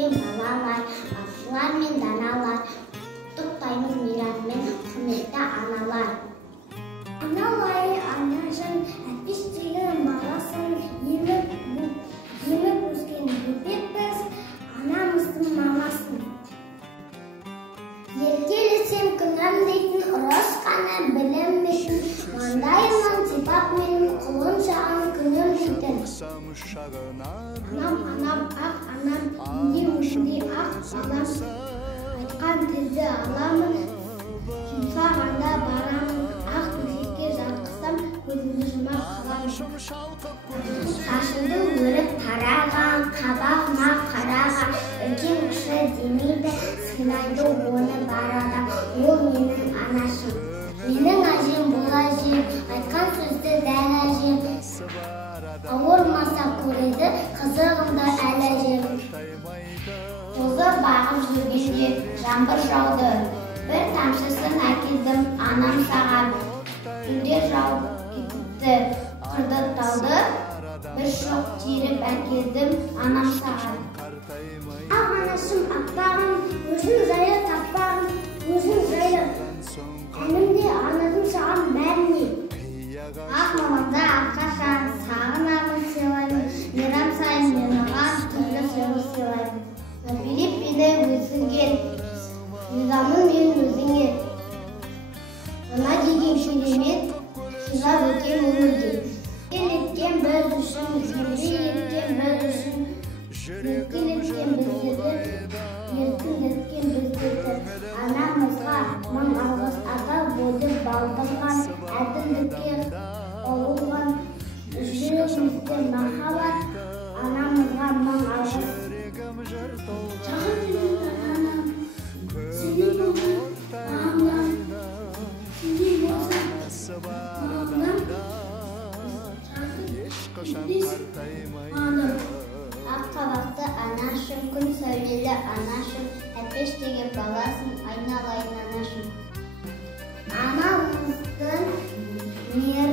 өскен балалар, асылар мен даналар, құттықтаймыз мейраммен құрметті аналар. Аналай, анашың, әпештеген баласын, еміп өскен бөпекпіз, анамыздың мамасын. Еркелесем күнәм дейтін, ұрысқаны білім бетін, маңдайымнан сипап менің құлын шағын күнім дейтін. Анам ақ, анам инде ақ, анам айтқан тілді аламын, жұмсағанда барамын, ақ төсекке жатқызсам, көзімді жұмар қаламын. Шашымды өріп тараған, қабағыма қараған, үлкен кіші демейді, сыйлайды оны бар адам, ол менің анашым. Менің әжем бұл әжем, айтқан сөзді дәл әжем, ауырмаса көреді қызығымды әл әжем. Қозы бағып жүргенде жаңбыр жауды, бір тамшысын әкелдім анам саған. Түнде жауып кетіпті қырды талды, бір шоқ теріп әкелдім анам саған. Ақ анашым аппағым, өзің жайлы таппағым, өзің жайлы әнімде анадың саған бәріне. Ақ мамамда аққашан сағынамын сыйлаймын, мейрам сайын мен оған түрлі сыйлаймын. Тәрбиелеп мені өзіңе, ризамын мен өзіңе. Ана деген шөлемет, сыйлап өткен өмірде. Еткен біз үшін, еткен біз үшін, еткен біздерді, еркіндеткен біздерді. Анамызға мың алғыс ата болды балдырған, әділдікке ұлылған, жүрегімізде махаббат. Анамызға мың алғыс. Ақ қабақты анашым, күн сәулелі анашым, әпеш деген баласын, айналайын анашым. Анамыздың мейірі